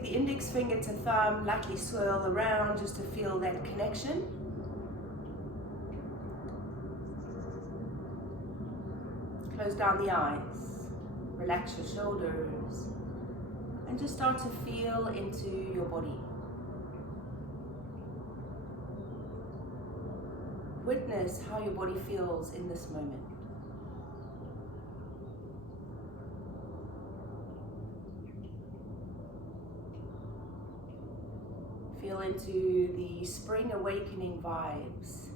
take the index finger to thumb, lightly swirl around just to feel that connection. Close down the eyes, relax your shoulders, and just start to feel into your body. Witness how your body feels in this moment. Feel into the spring awakening vibes,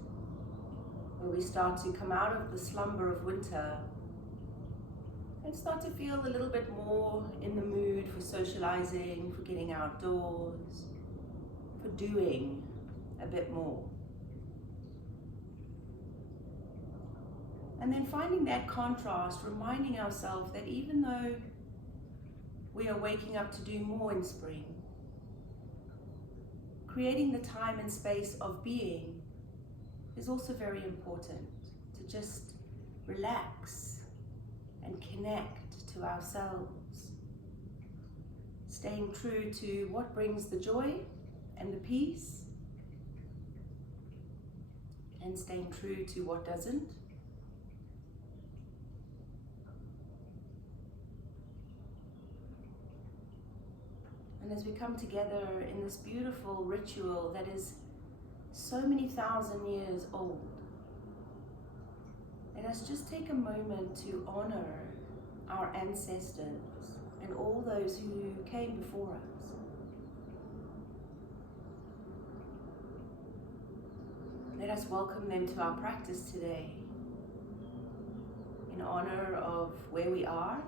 where we start to come out of the slumber of winter and start to feel a little bit more in the mood for socializing, for getting outdoors, for doing a bit more. And then finding that contrast, reminding ourselves that even though we are waking up to do more in spring, creating the time and space of being is also very important, to just relax and connect to ourselves, staying true to what brings the joy and the peace, and staying true to what doesn't. And as we come together in this beautiful ritual that is so many thousand years old, let us just take a moment to honor our ancestors and all those who came before us. Let us welcome them to our practice today in honor of where we are,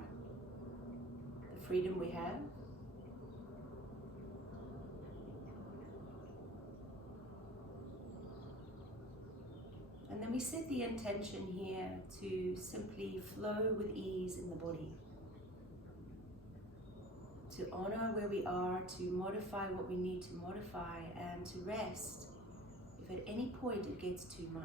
the freedom we have, and then we set the intention here to simply flow with ease in the body, to honor where we are, to modify what we need to modify, and to rest if at any point it gets too much.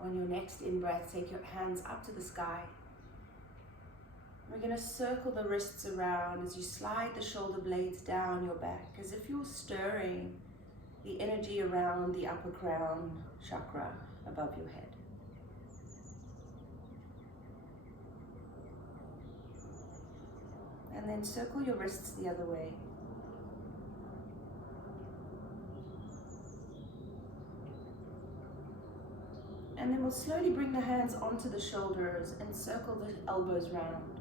On your next in-breath, take your hands up to the sky. We're going to circle the wrists around as you slide the shoulder blades down your back, as if you're stirring the energy around the upper crown chakra above your head. And then circle your wrists the other way. And then we'll slowly bring the hands onto the shoulders and circle the elbows round.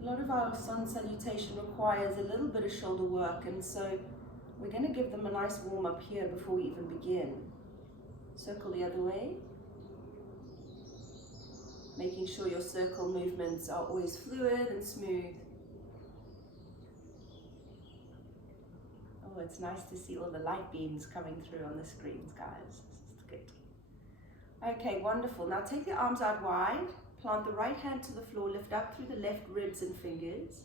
A lot of our sun salutation requires a little bit of shoulder work, and so we're going to give them a nice warm up here before we even begin. Circle the other way. Making sure your circle movements are always fluid and smooth. Oh, it's nice to see all the light beams coming through on the screens, guys. This is good. Okay, wonderful. Now take the arms out wide. Plant the right hand to the floor. Lift up through the left ribs and fingers.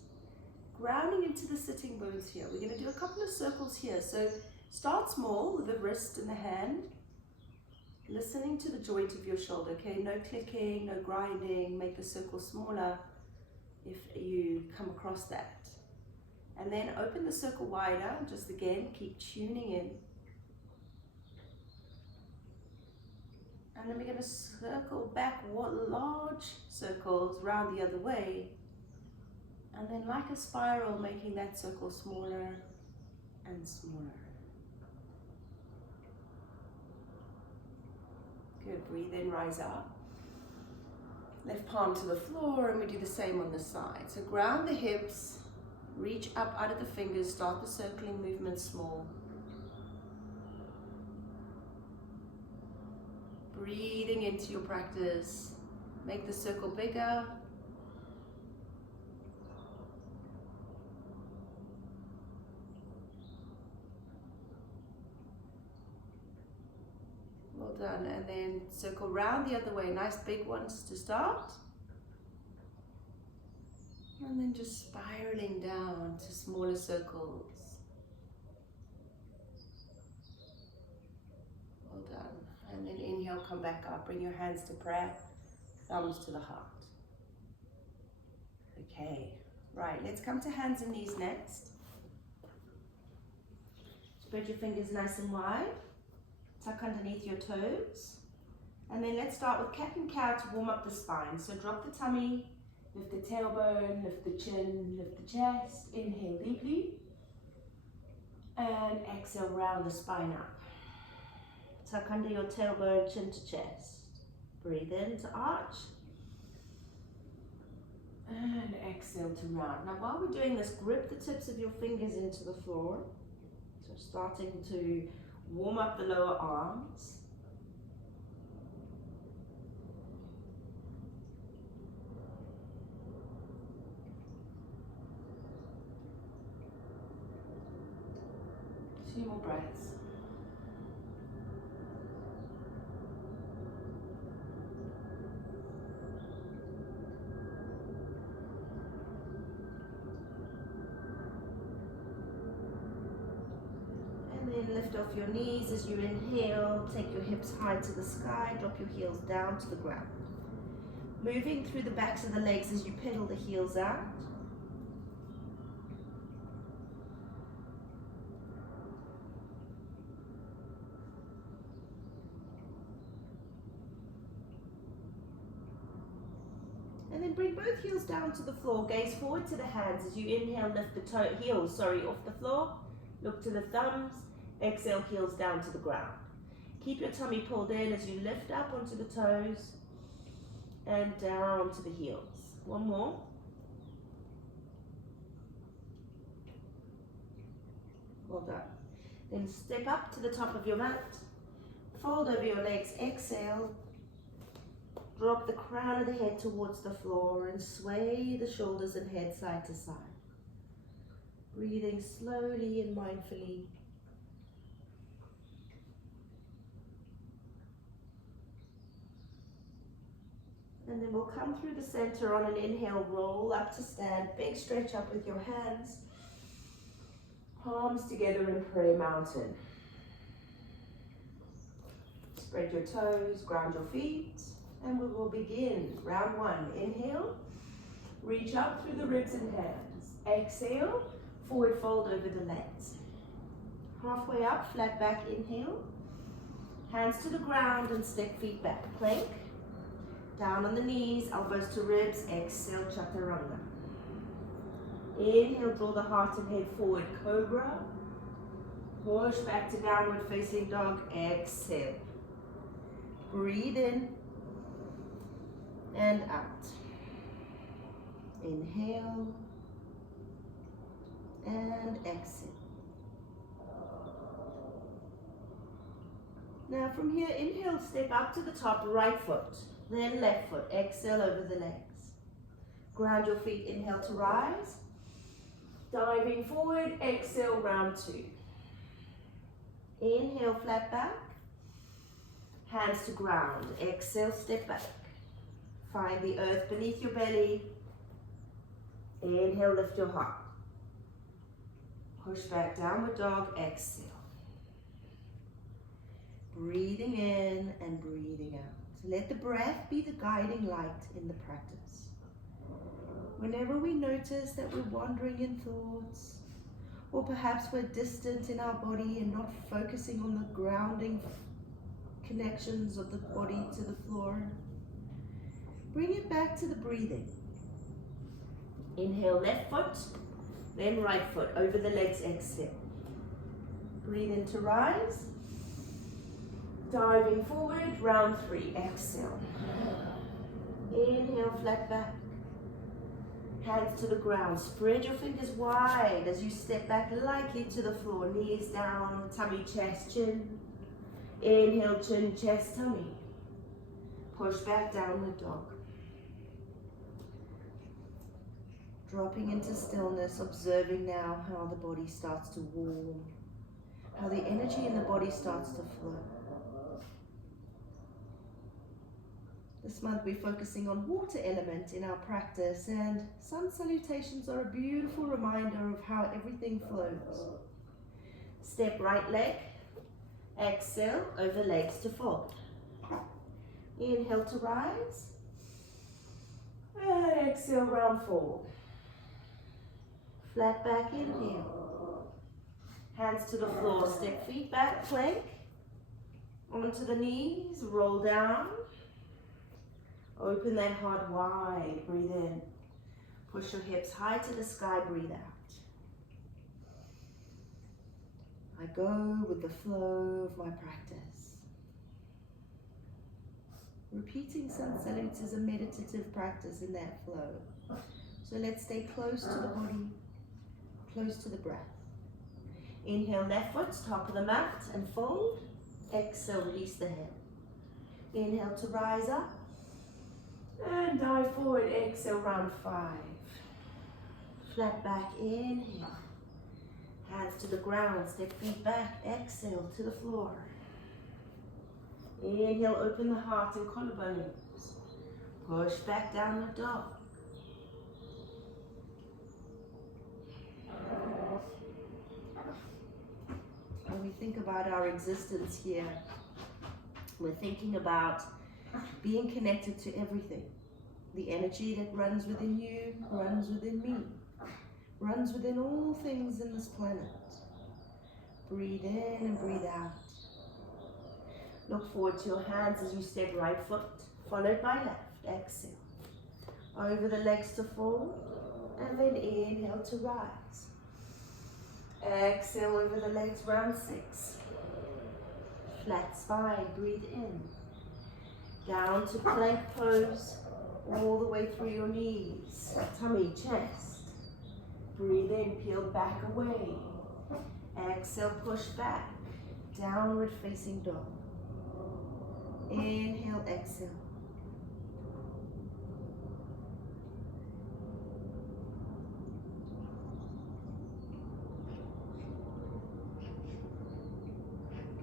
Grounding into the sitting bones here. We're going to do a couple of circles here. So start small with the wrist and the hand. Listening to the joint of your shoulder, okay? No clicking, no grinding. Make the circle smaller if you come across that. And then open the circle wider. Just again, keep tuning in. And then we're going to circle back large circles round the other way. And then like a spiral, making that circle smaller and smaller. Good, breathe in, rise up. Left palm to the floor, and we do the same on this side. So ground the hips, reach up out of the fingers, start the circling movement small. Breathing into your practice, make the circle bigger. Well done, and then circle round the other way, nice big ones to start. And then just spiraling down to smaller circles. Well done. And then inhale, come back up. Bring your hands to prayer, thumbs to the heart. Okay, right, let's come to hands and knees next. Spread your fingers nice and wide. Tuck underneath your toes. And then let's start with cat and cow to warm up the spine. So drop the tummy, lift the tailbone, lift the chin, lift the chest. Inhale deeply. And exhale, round the spine up. Tuck under your tailbone, chin to chest. Breathe in to arch. And exhale to round. Now while we're doing this, grip the tips of your fingers into the floor. So starting to warm up the lower arms. Few more breaths. And then lift off your knees as you inhale. Take your hips high to the sky. Drop your heels down to the ground. Moving through the backs of the legs as you pedal the heels out. And then bring both heels down to the floor. Gaze forward to the hands as you inhale, lift the heels off the floor. Look to the thumbs. Exhale, heels down to the ground. Keep your tummy pulled in as you lift up onto the toes and down to the heels. One more. Well done. Then step up to the top of your mat. Fold over your legs. Exhale. Drop the crown of the head towards the floor and sway the shoulders and head side to side. Breathing slowly and mindfully. And then we'll come through the center on an inhale, roll up to stand. Big stretch up with your hands. Palms together in prayer mountain. Spread your toes, ground your feet. And we will begin round one. Inhale, reach up through the ribs and hands. Exhale, forward fold over the legs. Halfway up, flat back, inhale. Hands to the ground and step feet back. Plank. Down on the knees, elbows to ribs. Exhale, chaturanga. Inhale, draw the heart and head forward. Cobra. Push back to downward facing dog. Exhale. Breathe in. And out. Inhale and exhale. Now from here, inhale, step up to the top, right foot, then left foot. Exhale over the legs. Ground your feet, inhale to rise. Diving forward, exhale, round two. Inhale, flat back. Hands to ground. Exhale, step back. Find the earth beneath your belly. Inhale, lift your heart. Push back, downward dog, exhale. Breathing in and breathing out. So let the breath be the guiding light in the practice. Whenever we notice that we're wandering in thoughts, or perhaps we're distant in our body and not focusing on the grounding connections of the body to the floor, bring it back to the breathing. Inhale, left foot, then right foot, over the legs, exhale. Breathe in to rise. Diving forward, round three, exhale. Inhale, flat back. Hands to the ground, spread your fingers wide as you step back lightly to the floor, knees down, tummy, chest, chin. Inhale, chin, chest, tummy. Push back, downward dog. Dropping into stillness, observing now how the body starts to warm, how the energy in the body starts to flow. This month we're focusing on water element in our practice, and sun salutations are a beautiful reminder of how everything flows. Step right leg, exhale, over legs to fold. Inhale to rise, and exhale, round four. Flat back, inhale. Hands to the floor, step feet back, plank. Onto the knees, roll down. Open that heart wide, breathe in. Push your hips high to the sky, breathe out. I go with the flow of my practice. Repeating Sun Salutes is a meditative practice in that flow. So let's stay close to the body, close to the breath. Inhale, left foot, top of the mat, and fold. Exhale, release the head. Inhale to rise up. And dive forward, exhale, round 5. Flat back, inhale. Hands to the ground, step feet back, exhale to the floor. Inhale, open the heart and collarbones. Push back, downward dog. When we think about our existence here, we're thinking about being connected to everything. The energy that runs within you, runs within me, runs within all things in this planet. Breathe in and breathe out. Look forward to your hands as you step right foot, followed by left. Exhale. Over the legs to fold, and then inhale to rise. Exhale over the legs, round 6. Flat spine, breathe in. Down to plank pose, all the way through your knees, tummy, chest. Breathe in, peel back away. Exhale, push back, downward facing dog. Inhale, exhale.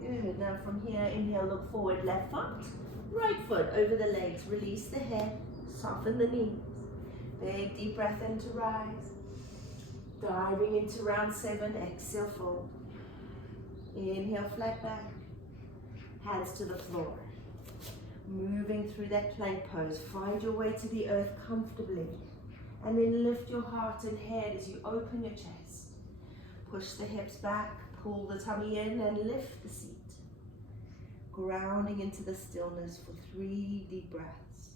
Good, now from here, inhale, look forward, left foot, right foot over the legs, release the head, soften the knees. Big deep breath in to rise. Diving into round 7, exhale, fold. Inhale, flat back, hands to the floor. Moving through that plank pose, find your way to the earth comfortably. And then lift your heart and head as you open your chest. Push the hips back, pull the tummy in and lift the seat. Grounding into the stillness for 3 deep breaths.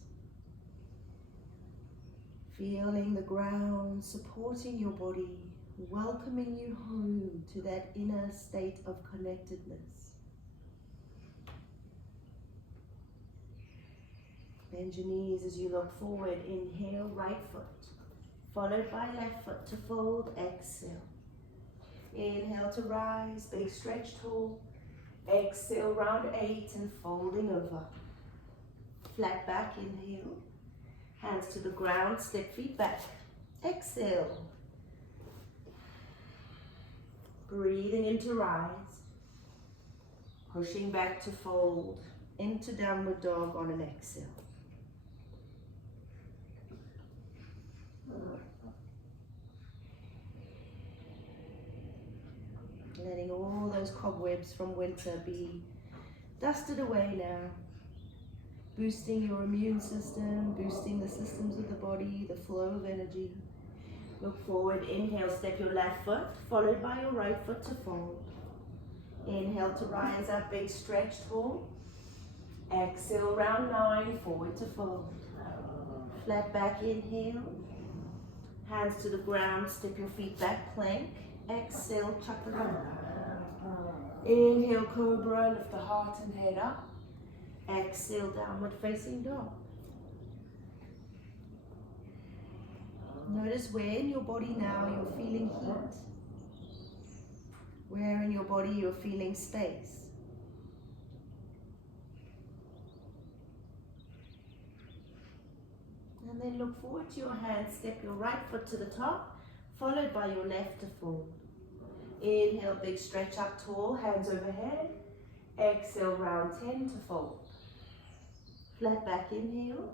Feeling the ground supporting your body, welcoming you home to that inner state of connectedness. Bend your knees as you look forward. Inhale, right foot, followed by left foot to fold. Exhale. Inhale to rise, big stretch tall. Exhale, round 8 and folding over. Flat back, inhale. Hands to the ground, step feet back. Exhale. Breathing into rise. Pushing back to fold. Into downward dog on an exhale. Letting all those cobwebs from winter be dusted away now. Boosting your immune system, boosting the systems of the body, the flow of energy. Look forward, inhale, step your left foot, followed by your right foot to fold. Inhale to rise up, big stretch tall. Exhale, round 9, forward to fold. Flat back, inhale. Hands to the ground, step your feet back, plank. Exhale, chaturanga. Inhale, cobra, lift the heart and head up. Exhale, downward facing dog. Notice where in your body now you're feeling heat. Where in your body you're feeling space. And then look forward to your hands, step your right foot to the top, followed by your left to fold. Inhale, big stretch up tall, hands overhead. Exhale, round 10 to fold. Flat back, inhale.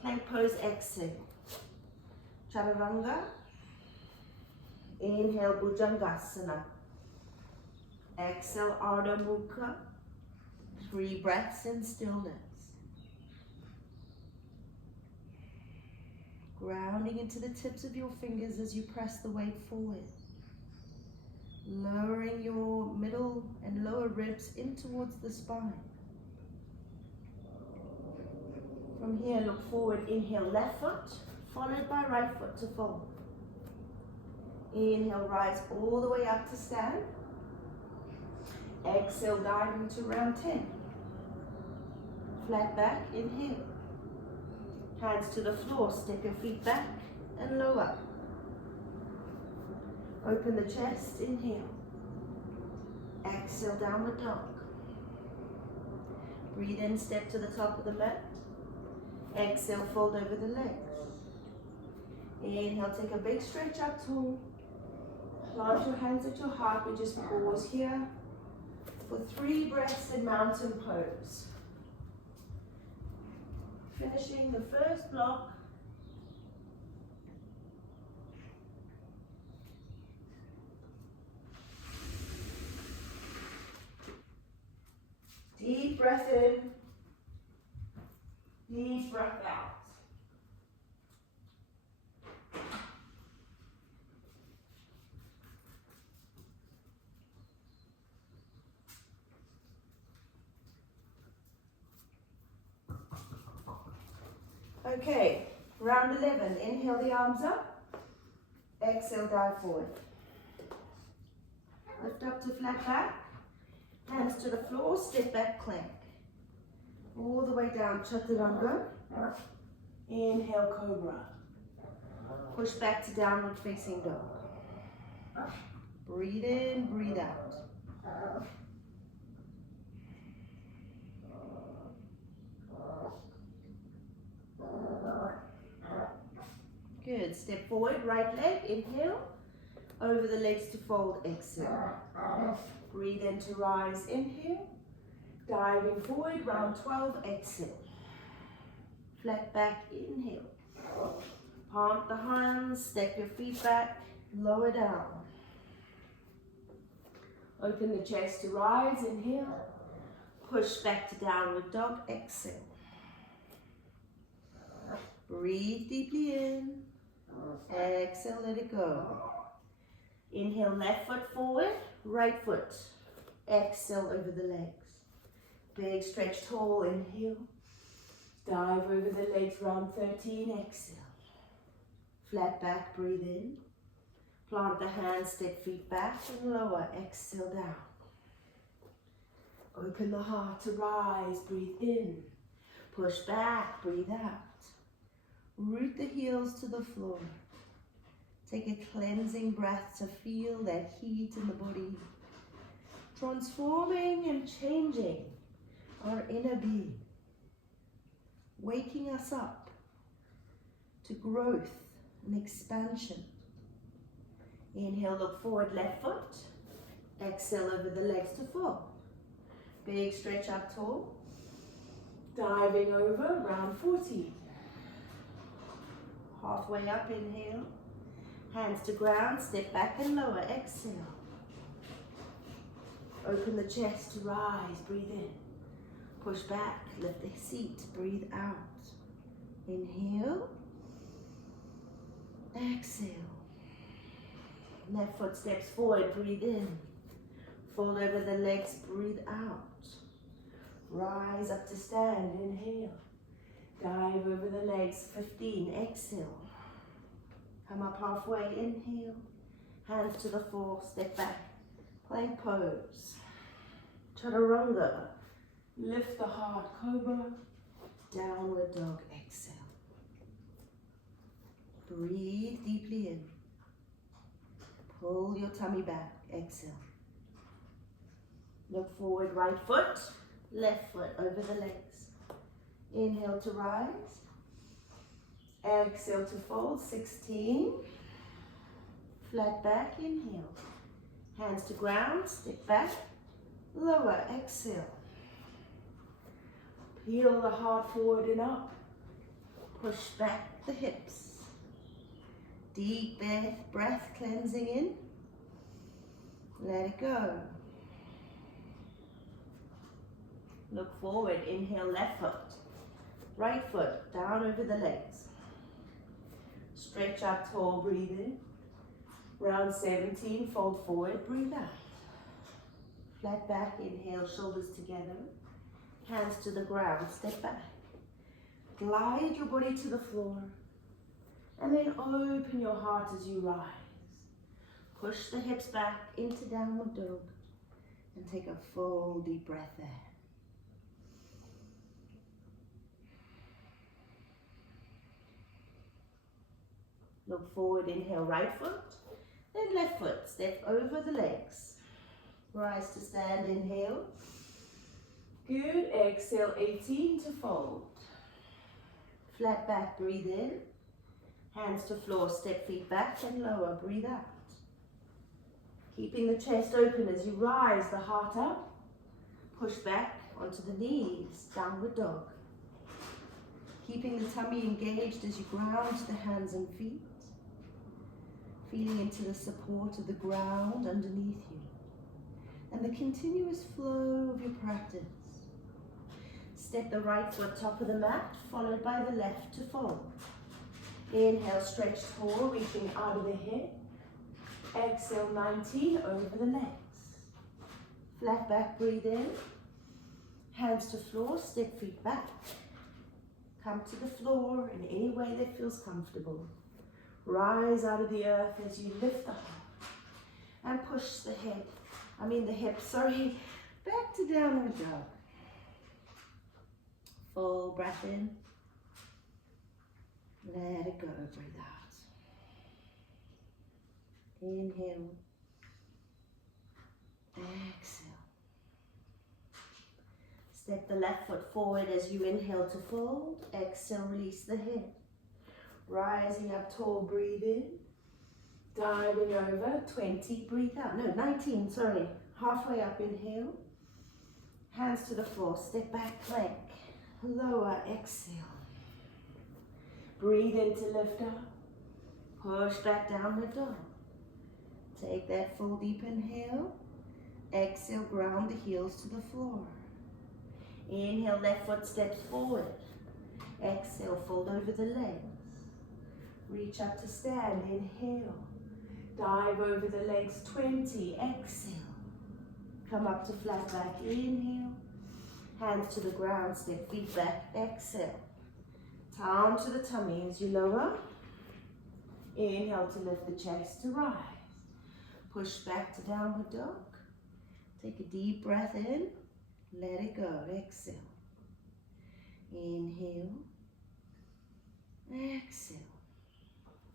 Plank pose, exhale. Chaturanga. Inhale, Bhujangasana. Exhale, Ardha Mukha. 3 breaths in stillness. Grounding into the tips of your fingers as you press the weight forward. Lowering your middle and lower ribs in towards the spine. From here, look forward, inhale left foot, followed by right foot to fold. Inhale, rise all the way up to stand. Exhale, dive into round 10. Flat back, inhale. Hands to the floor, step your feet back and lower. Open the chest, inhale. Exhale, downward dog. Breathe in, step to the top of the mat. Exhale, fold over the legs. Inhale, take a big stretch up tall. Plant your hands at your heart. We just pause here for 3 breaths in mountain pose. Finishing the first block. Deep breath in. Deep breath out. Okay, round 11. Inhale the arms up. Exhale, dive forward. Lift up to flat back. Hands to the floor, step back, plank. All the way down, chaturanga. Inhale, cobra. Push back to downward facing dog. Breathe in, breathe out. Good, step forward, right leg, inhale. Over the legs to fold, exhale. Breathe in to rise, inhale. Diving forward, round 12, exhale. Flat back, inhale. Palm the hands, step your feet back, lower down. Open the chest to rise, inhale. Push back to downward dog, exhale. Breathe deeply in. Exhale, let it go. Inhale, left foot forward, right foot. Exhale over the legs. Big stretch tall, inhale. Dive over the legs, round 13, exhale. Flat back, breathe in. Plant the hands, step feet back and lower, exhale down. Open the heart to rise, breathe in. Push back, breathe out. Root the heels to the floor. Take a cleansing breath to feel that heat in the body. Transforming and changing our inner being. Waking us up to growth and expansion. Inhale, look forward, left foot. Exhale over the legs to fold. Big stretch up tall. Diving over, round 40. Halfway up, inhale. Hands to ground, step back and lower, exhale. Open the chest to rise, breathe in. Push back, lift the seat, breathe out. Inhale. Exhale. Left foot steps forward, breathe in. Fold over the legs, breathe out. Rise up to stand, inhale. Dive over the legs, 15, exhale. Come up halfway, inhale. Hands to the floor, step back. Plank pose. Chaturanga. Lift the heart, cobra. Downward dog, exhale. Breathe deeply in. Pull your tummy back, exhale. Look forward, right foot, left foot over the legs. Inhale to rise. Exhale to fold, 16. Flat back, inhale. Hands to ground, step back, lower, exhale. Peel the heart forward and up. Push back the hips. Deep breath cleansing in. Let it go. Look forward, inhale, left foot. Right foot down over the legs. Stretch up tall, breathe in. Round 17, fold forward, breathe out. Flat back, inhale, shoulders together. Hands to the ground, step back. Glide your body to the floor. And then open your heart as you rise. Push the hips back into downward dog. And take a full deep breath there. Look forward, inhale, right foot. Then left foot, step over the legs. Rise to stand, inhale. Good, exhale, 18 to fold. Flat back, breathe in. Hands to floor, step feet back and lower, breathe out. Keeping the chest open as you rise, the heart up. Push back onto the knees, downward dog. Keeping the tummy engaged as you ground to the hands and feet. Feeling into the support of the ground underneath you. And the continuous flow of your practice. Step the right foot top of the mat, followed by the left to fold. Inhale, stretch tall, reaching out of the hip. Exhale, 19 over the legs. Flat back, breathe in. Hands to floor, step feet back. Come to the floor in any way that feels comfortable. Rise out of the earth as you lift the heart. And push the hips, back to downward dog. Full breath in. Let it go, breathe out. Inhale. Exhale. Step the left foot forward as you inhale to fold. Exhale, release the head. Rising up tall, breathe in. Diving over, 20, breathe out. No, 19, sorry. Halfway up, inhale. Hands to the floor, step back, plank. Lower, exhale. Breathe in to lift up. Push back, downward dog. Take that full deep inhale. Exhale, ground the heels to the floor. Inhale, left foot steps forward. Exhale, fold over the legs. Reach up to stand, inhale. Dive over the legs, 20, exhale. Come up to flat back, inhale. Hands to the ground, step feet back, exhale. Down to the tummy as you lower. Inhale to lift the chest to rise. Push back to downward dog. Take a deep breath in. Let it go, exhale. Inhale. Exhale.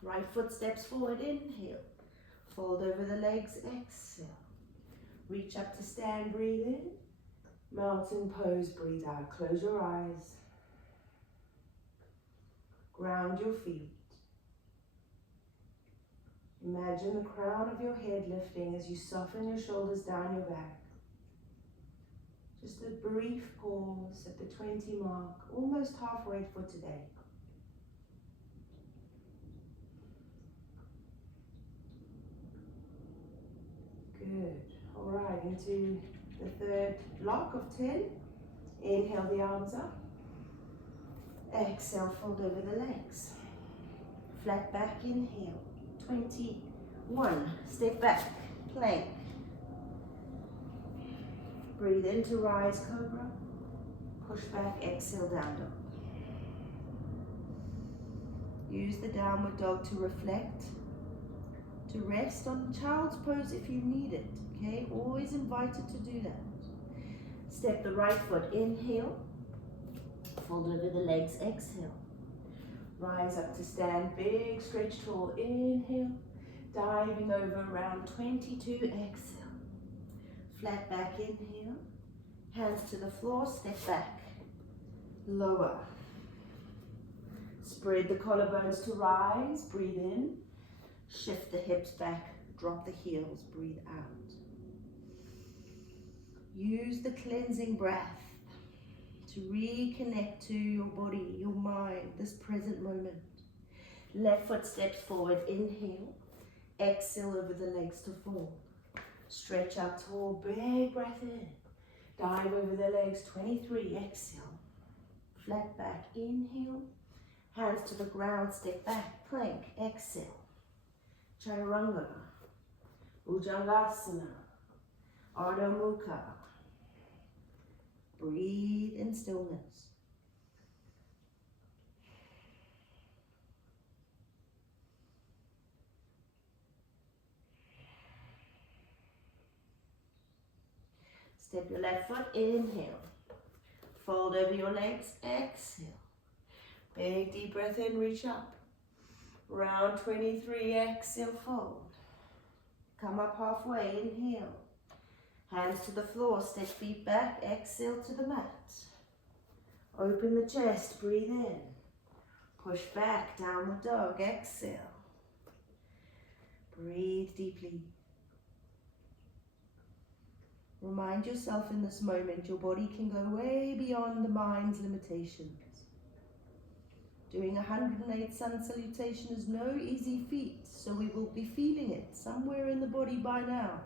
Right foot steps forward, inhale. Fold over the legs, exhale. Reach up to stand, breathe in. Mountain pose, breathe out. Close your eyes. Ground your feet. Imagine the crown of your head lifting as you soften your shoulders down your back. Just a brief pause at the 20 mark, almost halfway for today. Good. All right, into the third block of 10. Inhale the arms up. Exhale, fold over the legs. Flat back, inhale. 21. Step back, plank. Breathe in to rise, cobra. Push back, exhale, down dog. Use the downward dog to reflect, to rest on child's pose if you need it, okay? Always invited to do that. Step the right foot, inhale. Fold over the legs, exhale. Rise up to stand, big stretch tall, inhale. Diving over round 22, exhale. Flat back, inhale. Hands to the floor, step back. Lower. Spread the collarbones to rise, breathe in. Shift the hips back, drop the heels, breathe out. Use the cleansing breath to reconnect to your body, your mind, this present moment. Left foot steps forward, inhale. Exhale over the legs to fold. Stretch out tall, big breath in. Dive over the legs, 23, exhale. Flat back, inhale. Hands to the ground, step back, plank, exhale. Chaturanga, Bhujangasana, Ardha Mukha. Breathe in stillness. Step your left foot, inhale. Fold over your legs, exhale. Big deep breath in, reach up. Round 23, exhale, fold. Come up halfway, inhale. Hands to the floor, step feet back, exhale to the mat. Open the chest, breathe in. Push back, downward dog, exhale. Breathe deeply. Remind yourself in this moment your body can go way beyond the mind's limitations. Doing 108 Sun Salutation is no easy feat, so we will be feeling it somewhere in the body by now.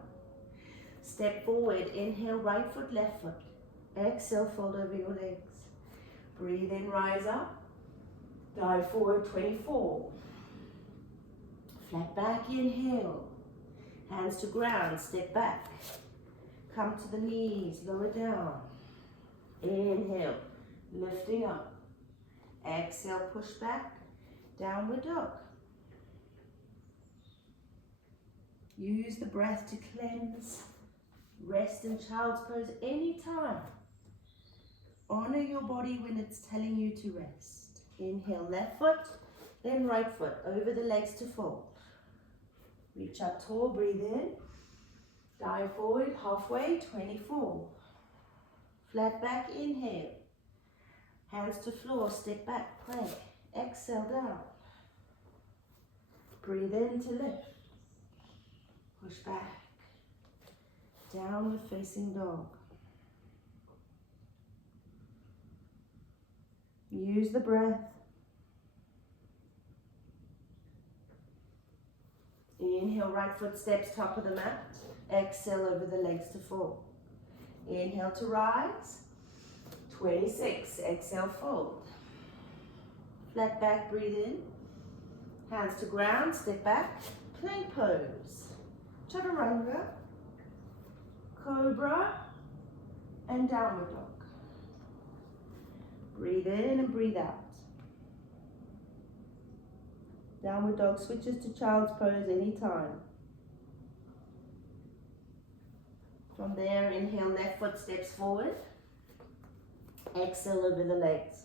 Step forward, inhale, right foot, left foot. Exhale, fold over your legs. Breathe in, rise up. Dive forward, 24. Flat back, inhale. Hands to ground, step back. Come to the knees, lower down. Inhale, lifting up. Exhale, push back, downward dog. Use the breath to cleanse. Rest in child's pose anytime. Honor your body when it's telling you to rest. Inhale, left foot, then right foot, over the legs to fold. Reach up tall, breathe in. Dive forward, halfway, 24. Flat back, inhale. Hands to floor, step back, plank. Exhale, down. Breathe in to lift. Push back. Downward facing dog. Use the breath. Inhale, right foot steps top of the mat. Exhale over the legs to fold. Inhale to rise. 26. Exhale, fold. Flat back, breathe in. Hands to ground, step back. Plank pose. Chaturanga. Cobra. And downward dog. Breathe in and breathe out. Downward dog switches to child's pose anytime. From there, inhale, left foot steps forward. Exhale over the legs.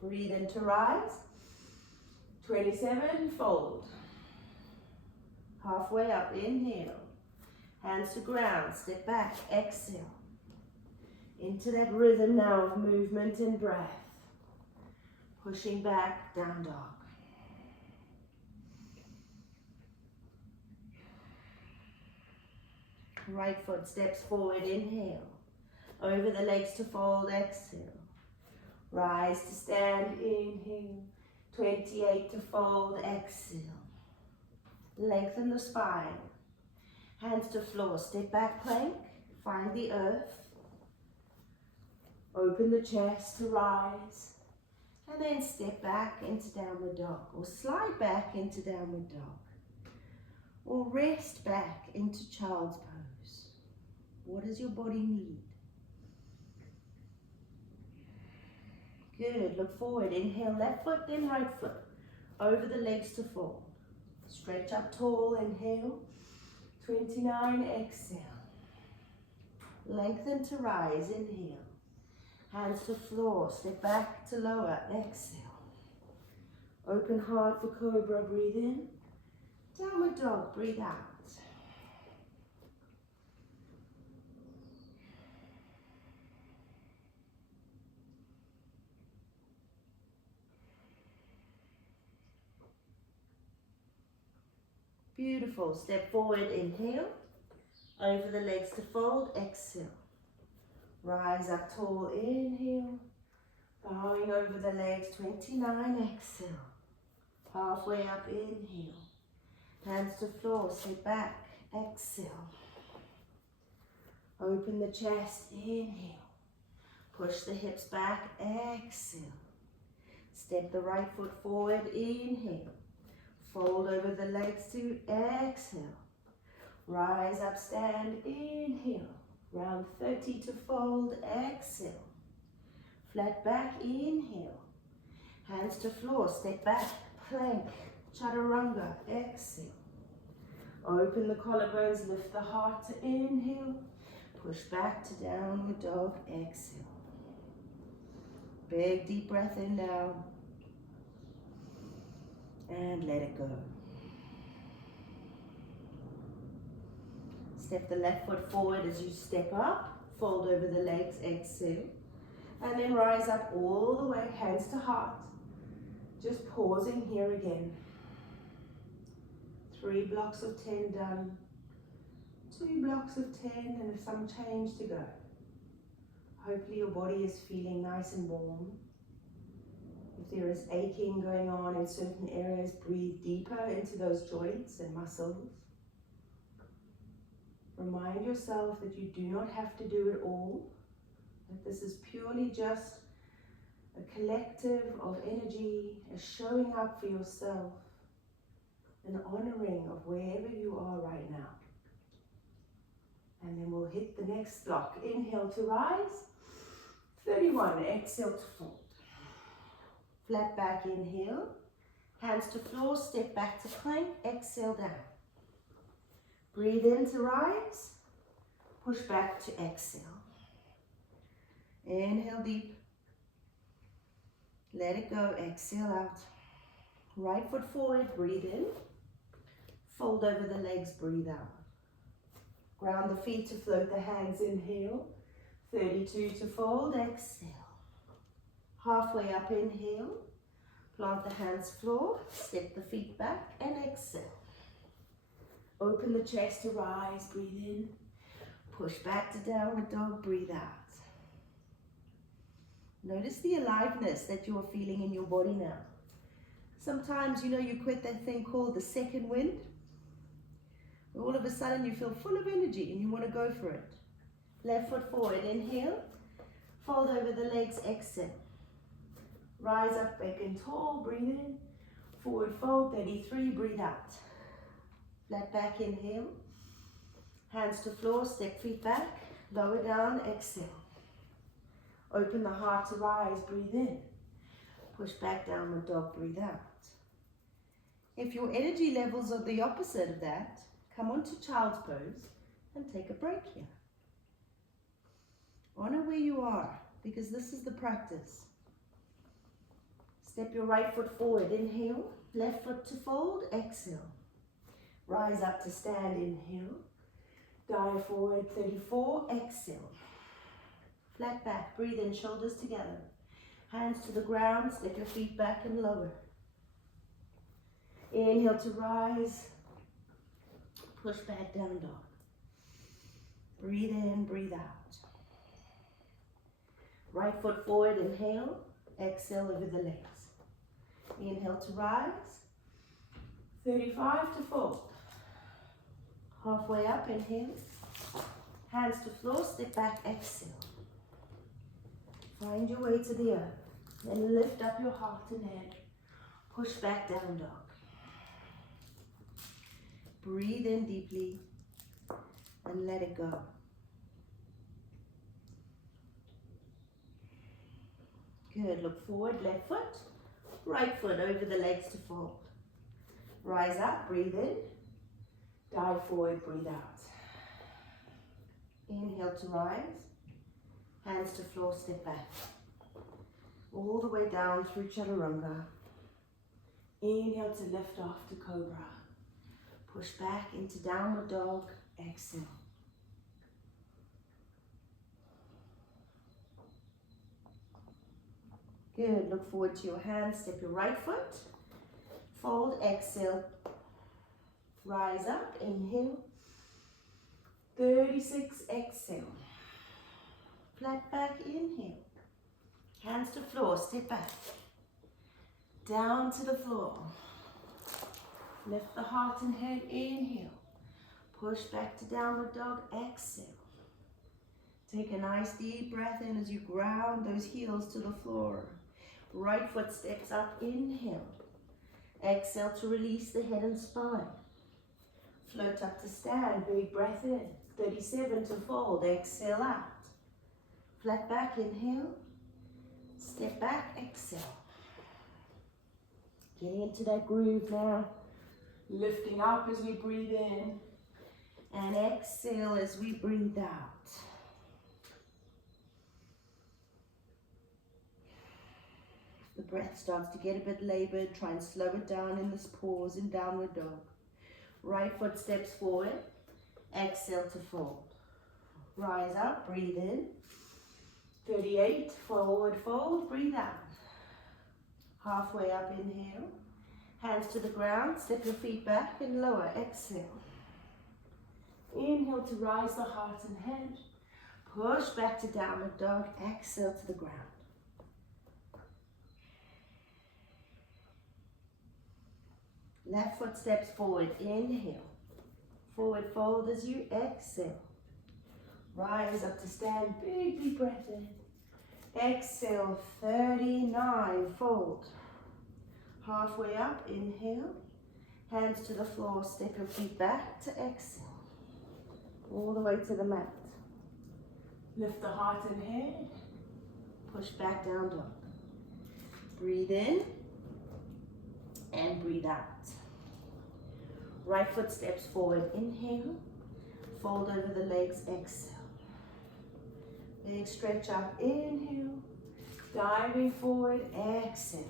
Breathe in to rise. 27, fold. Halfway up, inhale. Hands to ground, step back, exhale. Into that rhythm now of movement and breath. Pushing back, down dog. Right foot steps forward, inhale. Over the legs to fold, exhale. Rise to stand, inhale. 28 to fold, exhale. Lengthen the spine. Hands to floor, step back, plank. Find the earth. Open the chest to rise. And then step back into downward dog. Or slide back into downward dog. Or rest back into child's pose. What does your body need? Good, look forward. Inhale, left foot, then right foot. Over the legs to fold. Stretch up tall, inhale. 29, exhale. Lengthen to rise, inhale. Hands to floor, step back to lower, exhale. Open heart for cobra, breathe in. Downward dog, breathe out. Beautiful. Step forward, inhale. Over the legs to fold, exhale. Rise up tall, inhale. Bowing over the legs, 29, exhale. Halfway up, inhale. Hands to floor, sit back, exhale. Open the chest, inhale. Push the hips back, exhale. Step the right foot forward, inhale. Fold over the legs to exhale. Rise up, stand, inhale. Round 30 to fold, exhale. Flat back, inhale. Hands to floor, step back, plank, chaturanga, exhale. Open the collarbones, lift the heart to inhale. Push back to downward dog, exhale. Big deep breath in now. And let it go. Step the left foot forward as you step up. Fold over the legs, exhale. And then rise up all the way, hands to heart. Just pausing here again. 3 blocks of 10 done. 2 blocks of 10 and some change to go. Hopefully your body is feeling nice and warm. If there is aching going on in certain areas, breathe deeper into those joints and muscles. Remind yourself that you do not have to do it all, that this is purely just a collective of energy, a showing up for yourself, an honoring of wherever you are right now. And then we'll hit the next block. Inhale to rise. 31, exhale to fold. Flat back, inhale. Hands to floor, step back to plank, exhale down. Breathe in to rise. Push back to exhale. Inhale deep. Let it go, exhale out. Right foot forward, breathe in. Fold over the legs, breathe out. Ground the feet to float the hands, inhale. 32 to fold, exhale. Halfway up, inhale. Plant the hands floor, step the feet back and exhale. Open the chest to rise, breathe in. Push back to downward dog, breathe out. Notice the aliveness that you are feeling in your body now. Sometimes, you quit that thing called the second wind. All of a sudden you feel full of energy and you want to go for it. Left foot forward, inhale. Fold over the legs, exhale. Rise up, back and tall, breathe in. Forward fold, 33, breathe out. Flat back, inhale. Hands to floor, step feet back. Lower down, exhale. Open the heart to rise, breathe in. Push back, downward dog, breathe out. If your energy levels are the opposite of that, come on to child's pose and take a break here. Honor where you are, because this is the practice. Step your right foot forward, inhale. Left foot to fold, exhale. Rise up to stand, inhale. Dive forward, 34, exhale. Flat back, breathe in, shoulders together. Hands to the ground, step your feet back and lower. Inhale to rise. Push back, down dog. Breathe in, breathe out. Right foot forward, inhale. Exhale over the legs. Inhale to rise. 35 to fold. Halfway up, inhale. Hands to floor, step back, exhale. Find your way to the earth. Then lift up your heart and head. Push back, down dog. Breathe in deeply and let it go. Good, look forward, left foot. Right foot over the legs to fold. Rise up, breathe in. Dive forward, breathe out. Inhale to rise. Hands to floor, step back. All the way down through chaturanga. Inhale to lift off to cobra. Push back into downward dog, exhale. Good, look forward to your hands, step your right foot. Fold, exhale. Rise up, inhale. 36, exhale. Flat back, inhale. Hands to floor, step back. Down to the floor. Lift the heart and head, inhale. Push back to downward dog, exhale. Take a nice deep breath in as you ground those heels to the floor. Right foot steps up, inhale. Exhale to release the head and spine. Float up to stand, big breath in. 37 to fold, exhale out. Flat back, inhale. Step back, exhale. Getting into that groove now. Lifting up as we breathe in. And exhale as we breathe out. If the breath starts to get a bit labored, try and slow it down in this pause in downward dog. Right foot steps forward. Exhale to fold. Rise up, breathe in. 38, forward fold, breathe out. Halfway up, inhale. Hands to the ground, step your feet back and lower, exhale. Inhale to rise the heart and head. Push back to downward dog, exhale to the ground. Left foot steps forward, inhale. Forward fold as you exhale. Rise up to stand, big deep breath in. Exhale, 39, fold. Halfway up, inhale. Hands to the floor, step your feet back to exhale. All the way to the mat. Lift the heart and head. Push back down dog. Breathe in and breathe out. Right foot steps forward, inhale. Fold over the legs, exhale. Big stretch up, inhale. Diving forward, exhale.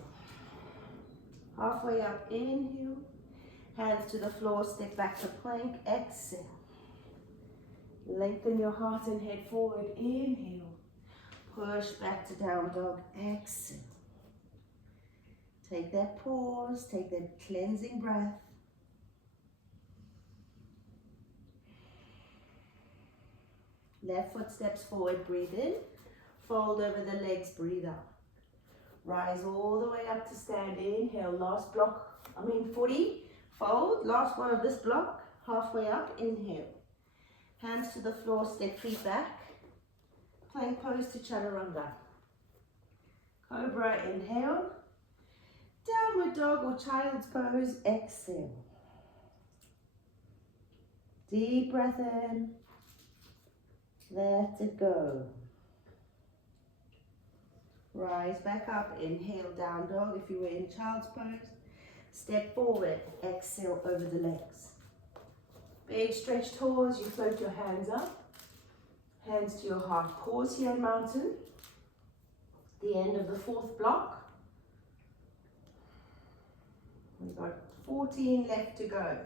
Halfway up, inhale. Hands to the floor, step back to plank, exhale. Lengthen your heart and head forward, inhale. Push back to down dog, exhale. Take that pause, take that cleansing breath. Left foot steps forward, breathe in. Fold over the legs, breathe out. Rise all the way up to stand, inhale. Last block, 40. Fold, last one of this block. Halfway up, inhale. Hands to the floor, step feet back. Plank pose to chaturanga. Cobra, inhale. Downward dog or child's pose, exhale. Deep breath in. Let it go. Rise back up, inhale, down dog if you were in child's pose. Step forward, exhale over the legs. Big stretch toes, you float your hands up. Hands to your heart. Pause here in mountain. The end of the fourth block. We've got 14 left to go.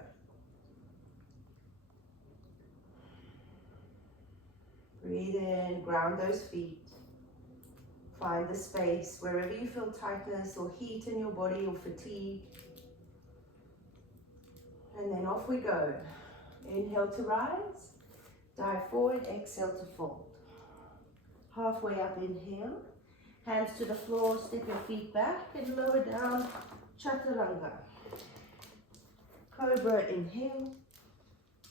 Breathe in, ground those feet. Find the space wherever you feel tightness or heat in your body or fatigue. And then off we go. Inhale to rise. Dive forward, exhale to fold. Halfway up, inhale. Hands to the floor, step your feet back and lower down, chaturanga. Cobra, inhale.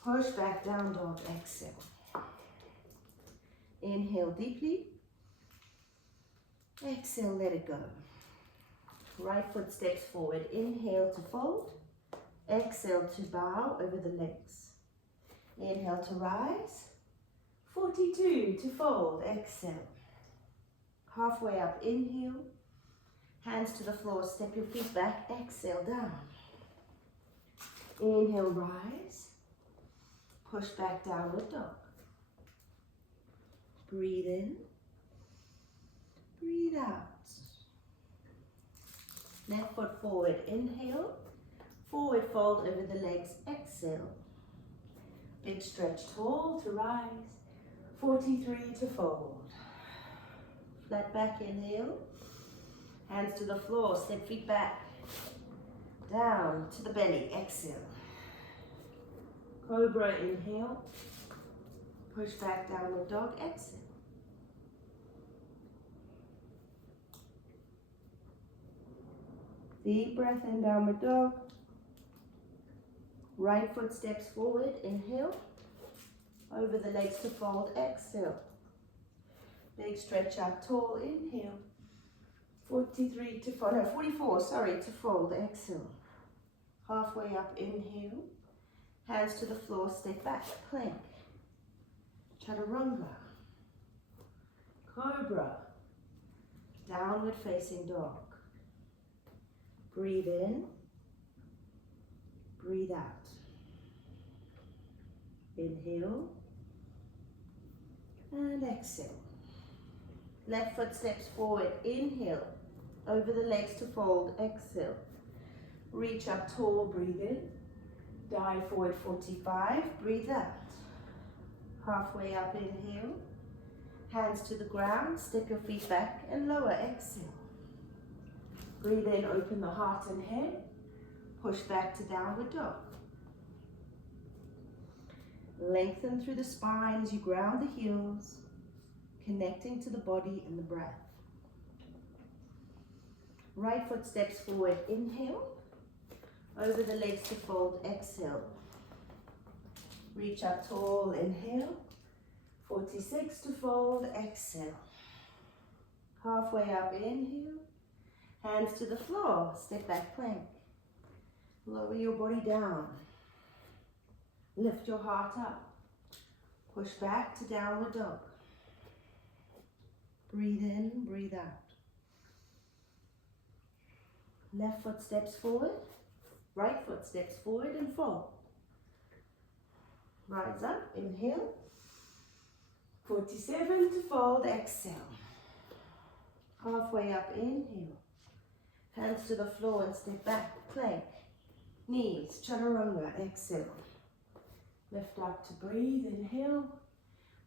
Push back, down dog, exhale. Inhale deeply. Exhale, let it go. Right foot steps forward. Inhale to fold. Exhale to bow over the legs. Inhale to rise. 42 to fold. Exhale. Halfway up, inhale. Hands to the floor, step your feet back. Exhale, down. Inhale, rise. Push back, downward dog. Breathe in. Breathe out. Left foot forward, inhale. Forward fold over the legs, exhale. Big stretch, tall to rise. 43 to fold. Flat back, inhale. Hands to the floor, step feet back. Down to the belly, exhale. Cobra, inhale. Push back, downward dog, exhale. Deep breath in, downward dog. Right foot steps forward, inhale. Over the legs to fold, exhale. Big stretch up, tall, inhale. 44, to fold, exhale. Halfway up, inhale. Hands to the floor, step back, plank. Chaturanga. Cobra. Downward facing dog. Breathe in. Breathe out. Inhale. And exhale. Left foot steps forward. Inhale. Over the legs to fold. Exhale. Reach up tall. Breathe in. Dive forward 45. Breathe out. Halfway up. Inhale. Hands to the ground. Step your feet back and lower. Exhale. Breathe in. Open the heart and head. Push back to downward dog. Lengthen through the spine as you ground the heels, connecting to the body and the breath. Right foot steps forward, inhale. Over the legs to fold, exhale. Reach up tall, inhale. 46 to fold, exhale. Halfway up, inhale. Hands to the floor, step back plank. Lower your body down. Lift your heart up. Push back to downward dog. Breathe in, breathe out. Left foot steps forward. Right foot steps forward and fold. Rise up, inhale. 47 to fold, exhale. Halfway up, inhale. Hands to the floor and step back, plank. Knees, chaturanga, exhale. Lift up to breathe, inhale.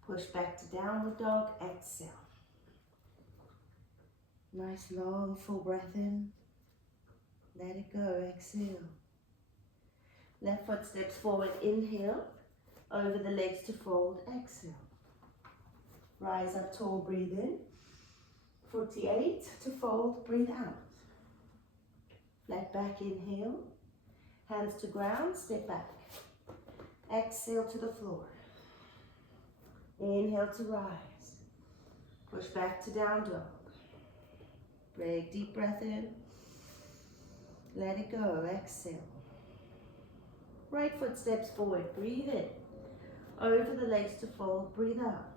Push back to downward dog, exhale. Nice long full breath in. Let it go, exhale. Left foot steps forward, inhale. Over the legs to fold, exhale. Rise up tall, breathe in. 48 to fold, breathe out. Flat back, inhale. Hands to ground, step back. Exhale to the floor. Inhale to rise. Push back to down dog. Big deep breath in. Let it go, exhale. Right foot steps forward, breathe in. Over the legs to fold, breathe out.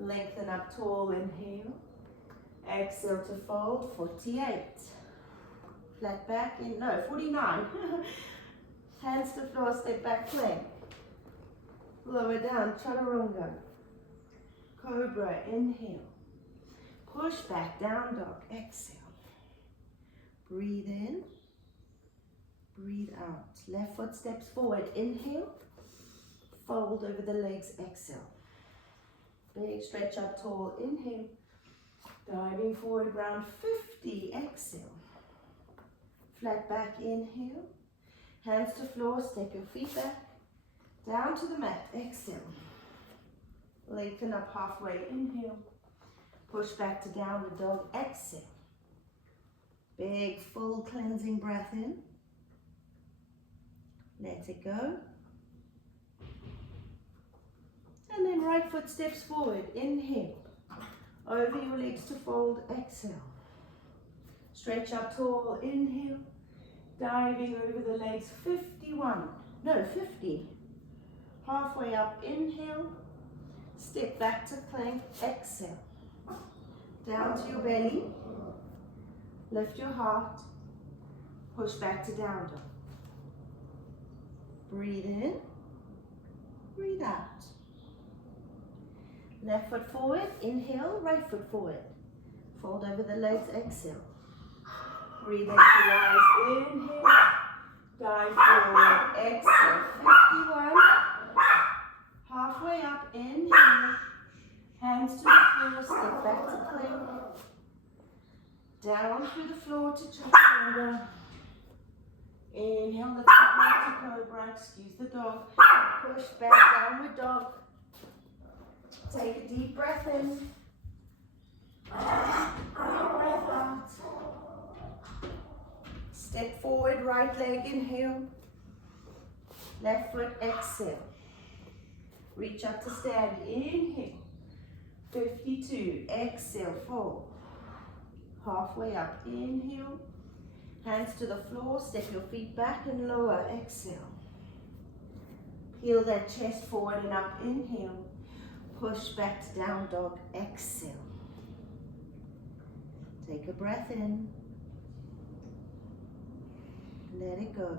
Lengthen up tall, inhale. Exhale to fold, 48. Flat back in, no, 49. Hands to floor, step back, plank. Lower down, chaturanga. Cobra, inhale. Push back, down dog, exhale. Breathe in, breathe out. Left foot steps forward, inhale. Fold over the legs, exhale. Big stretch up tall, inhale. Diving forward, round 50, exhale. Flat back, inhale. Hands to floor, step your feet back. Down to the mat, exhale. Lengthen up halfway, inhale. Push back to downward dog, exhale. Big full cleansing breath in. Let it go. And then right foot steps forward, inhale. Over your legs to fold, exhale. Stretch up tall, inhale. Diving over the legs, 50. Halfway up, inhale. Step back to plank, exhale. Down to your belly. Lift your heart. Push back to down dog. Breathe in. Breathe out. Left foot forward, inhale, right foot forward. Fold over the legs, exhale. Breathe in to rise, inhale. Dive forward, exhale. 51. Halfway up, inhale. Hands to the floor, step back to plank. Down through the floor to chaturanga. Inhale, lift up to cobra, excuse the dog. Push back, downward dog. Take a deep breath in. Deep breath out. Step forward, right leg, inhale. Left foot, exhale. Reach up to stand, inhale. 52, exhale, fold. Halfway up, inhale. Hands to the floor, step your feet back and lower, exhale. Peel that chest forward and up, inhale. Push back to down dog, exhale. Take a breath in. Let it go.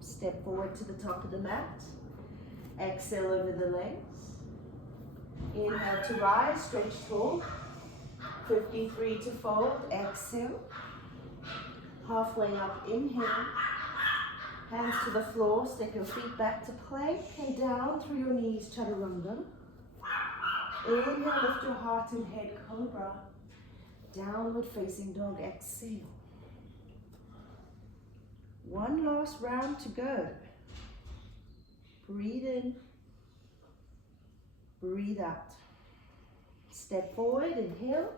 Step forward to the top of the mat. Exhale over the legs. Inhale to rise, stretch tall. 53 to fold, exhale. Halfway up, inhale. Hands to the floor, step your feet back to plank and down through your knees, chaturanga. Inhale, lift your heart and head, cobra. Downward facing dog, exhale. One last round to go. Breathe in, breathe out. Step forward, inhale.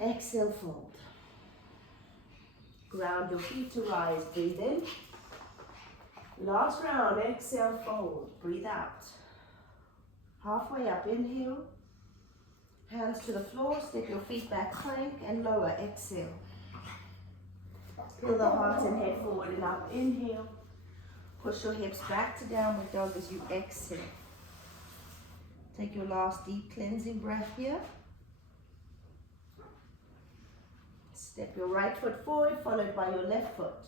Exhale, fold. Ground your feet to rise, breathe in. Last round, exhale, fold, breathe out. Halfway up, inhale. Hands to the floor, step your feet back, plank and lower, exhale. Peel the heart and head forward and up, inhale. Push your hips back to downward dog as you exhale. Take your last deep cleansing breath here. Step your right foot forward, followed by your left foot.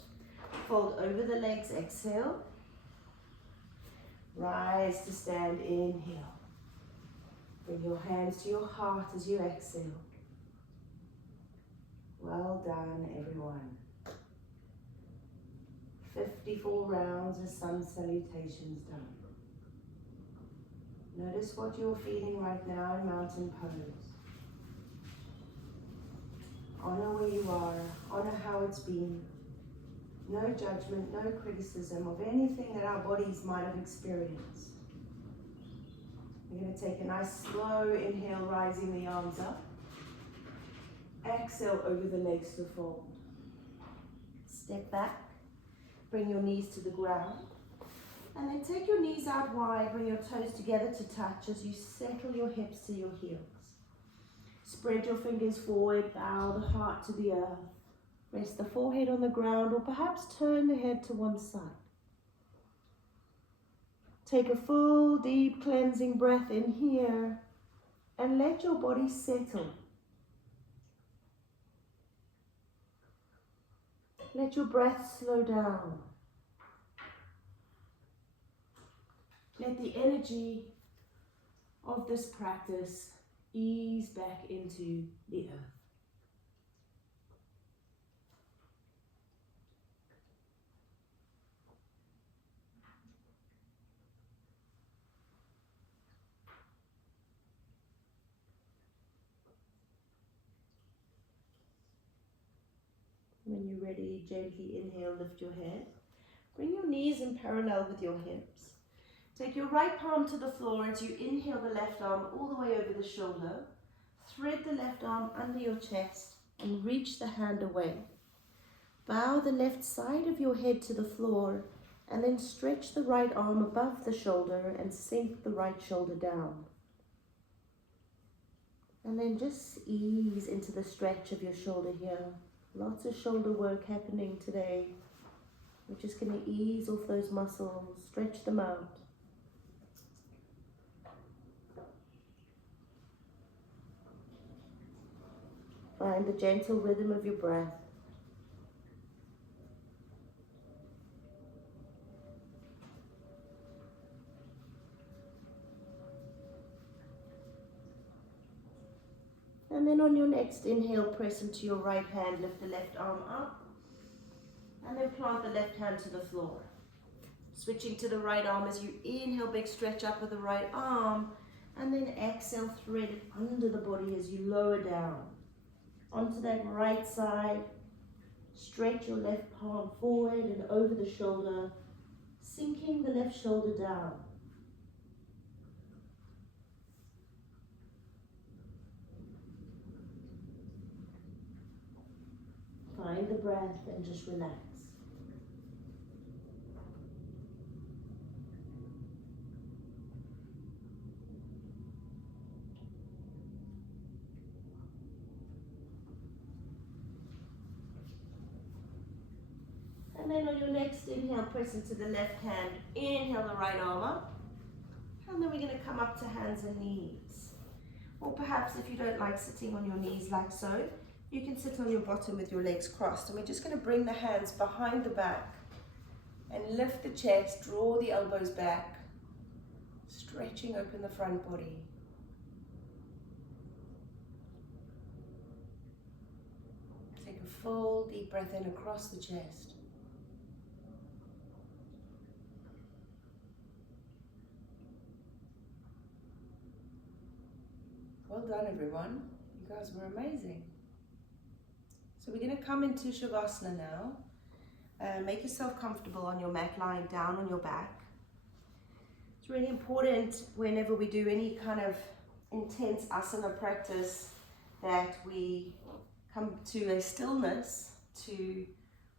Fold over the legs, exhale. Rise to stand, inhale. Bring your hands to your heart as you exhale. Well done, everyone. 54 rounds of Sun Salutations done. Notice what you're feeling right now in mountain pose. Honor where you are, honor how it's been. No judgment, no criticism of anything that our bodies might have experienced. We're going to take a nice slow inhale, rising the arms up. Exhale over the legs to fold. Step back, bring your knees to the ground. And then take your knees out wide, bring your toes together to touch as you settle your hips to your heels. Spread your fingers forward, bow the heart to the earth. Rest the forehead on the ground or perhaps turn the head to one side. Take a full, deep cleansing breath in here and let your body settle. Let your breath slow down. Let the energy of this practice ease back into the earth. When you're ready, gently inhale, lift your head. Bring your knees in parallel with your hips. Take your right palm to the floor as you inhale the left arm all the way over the shoulder. Thread the left arm under your chest and reach the hand away. Bow the left side of your head to the floor and then stretch the right arm above the shoulder and sink the right shoulder down. And then just ease into the stretch of your shoulder here. Lots of shoulder work happening today. We're just going to ease off those muscles, stretch them out. Find the gentle rhythm of your breath. And then on your next inhale, press into your right hand, lift the left arm up, and then plant the left hand to the floor. Switching to the right arm as you inhale, big stretch up with the right arm, and then exhale, thread it under the body as you lower down. Onto that right side, stretch your left palm forward and over the shoulder, sinking the left shoulder down. Find the breath and just relax. And then on your next inhale, press into the left hand. Inhale the right arm up. And then we're going to come up to hands and knees. Or perhaps if you don't like sitting on your knees like so, you can sit on your bottom with your legs crossed. And we're just going to bring the hands behind the back and lift the chest, draw the elbows back, stretching open the front body. Take a full deep breath in across the chest. Well done, everyone. You guys were amazing. So we're going to come into Shavasana now. Make yourself comfortable on your mat, lying down on your back. It's really important whenever we do any kind of intense asana practice that we come to a stillness, to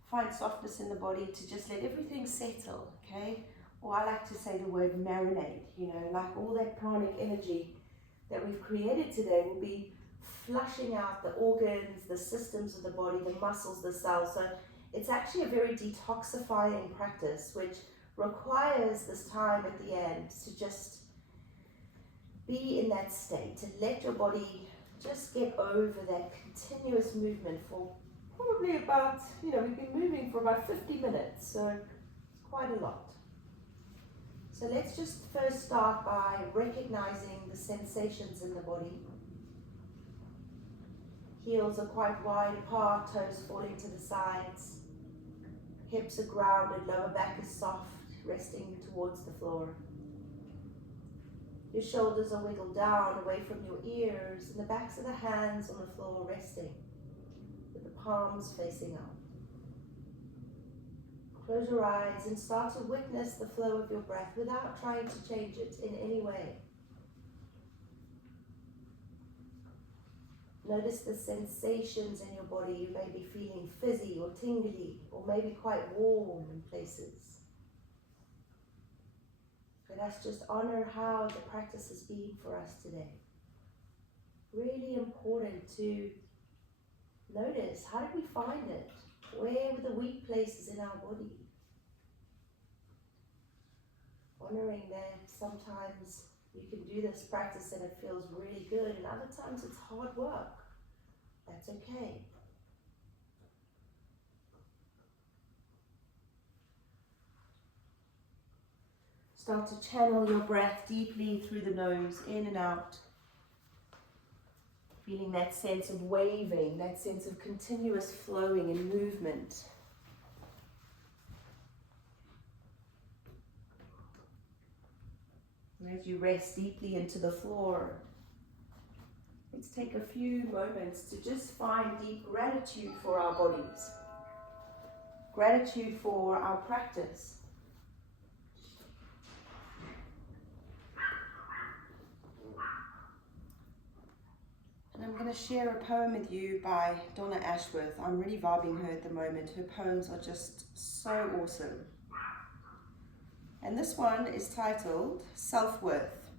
find softness in the body, to just let everything settle, okay? Or I like to say the word marinate, you know, like all that pranic energy that we've created today will be flushing out the organs, the systems of the body, the muscles, the cells. So it's actually a very detoxifying practice, which requires this time at the end to just be in that state, to let your body just get over that continuous movement for probably about, we've been moving for about 50 minutes, so it's quite a lot. So let's just first start by recognizing the sensations in the body. Heels are quite wide apart, toes falling to the sides. Hips are grounded, lower back is soft, resting towards the floor. Your shoulders are wiggled down away from your ears, and the backs of the hands on the floor resting, with the palms facing up. Close your eyes and start to witness the flow of your breath without trying to change it in any way. Notice the sensations in your body. You may be feeling fizzy or tingly, or maybe quite warm in places. Let us just honor how the practice has been for us today. Really important to notice, how did we find it? Where were the weak places in our body? Honoring that sometimes you can do this practice and it feels really good, and other times it's hard work. That's okay. Start to channel your breath deeply through the nose, in and out. Feeling that sense of waving, that sense of continuous flowing and movement. And as you rest deeply into the floor, let's take a few moments to just find deep gratitude for our bodies. Gratitude for our practice. And I'm going to share a poem with you by Donna Ashworth. I'm really vibing her at the moment. Her poems are just so awesome. And this one is titled Self-Worth.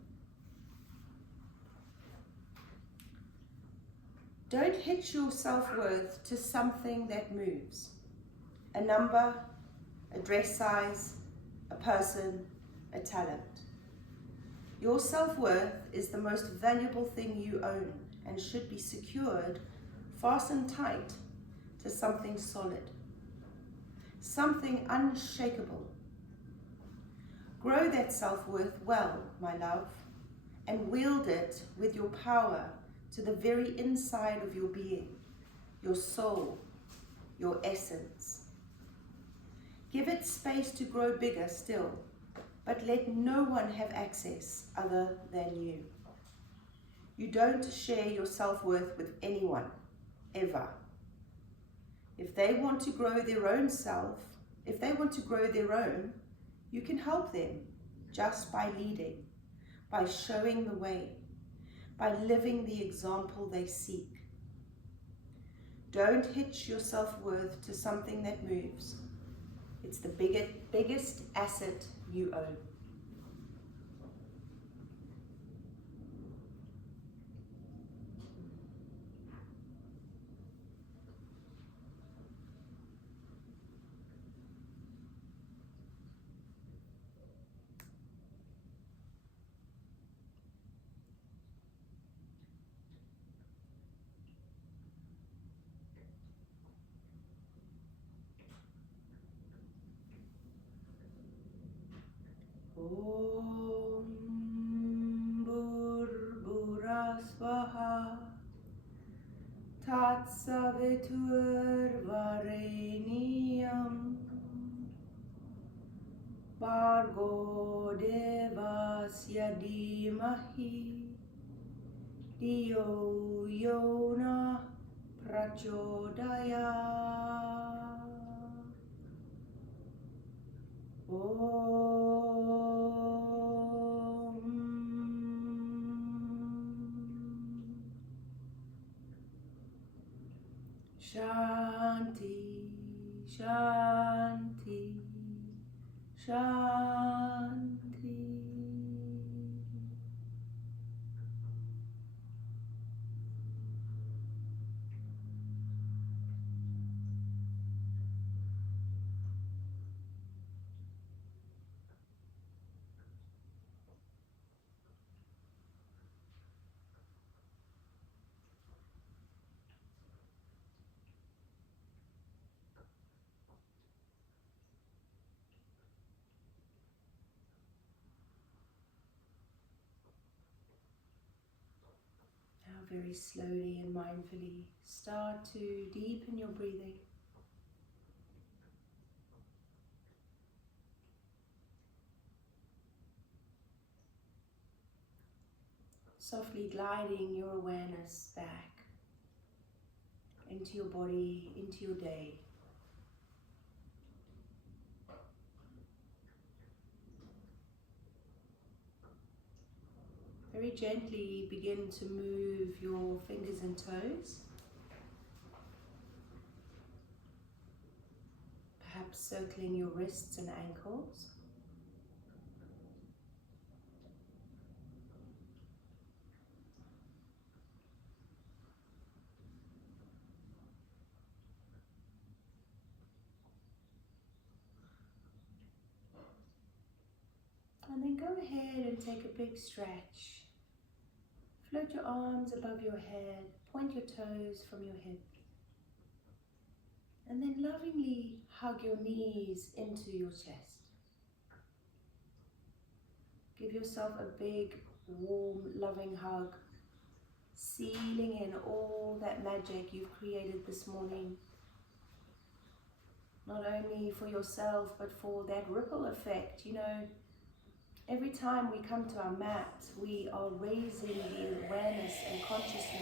Don't hitch your self-worth to something that moves. A number, a dress size, a person, a talent. Your self-worth is the most valuable thing you own and should be secured, fastened tight to something solid, something unshakable. Grow that self-worth well, my love, and wield it with your power to the very inside of your being, your soul, your essence. Give it space to grow bigger still, but let no one have access other than you. You don't share your self-worth with anyone, ever. If they want to grow their own self, you can help them just by leading, by showing the way, by living the example they seek. Don't hitch your self-worth to something that moves. It's the biggest asset you own. Om Bhurvasvaha Tatsaviturvareniyam Bhargo Devasya Dhimahi Dhiyo Yona Prachodayat. Om Shanti, Shanti, Shanti. Now very slowly and mindfully start to deepen your breathing. Softly gliding your awareness back into your body, into your day. Very gently begin to move your fingers and toes, perhaps circling your wrists and ankles. And then go ahead and take a big stretch. Float your arms above your head, point your toes from your hip. And then lovingly hug your knees into your chest. Give yourself a big, warm, loving hug, sealing in all that magic you've created this morning. Not only for yourself, but for that ripple effect. You know, every time we come to our mat, we are raising the awareness and consciousness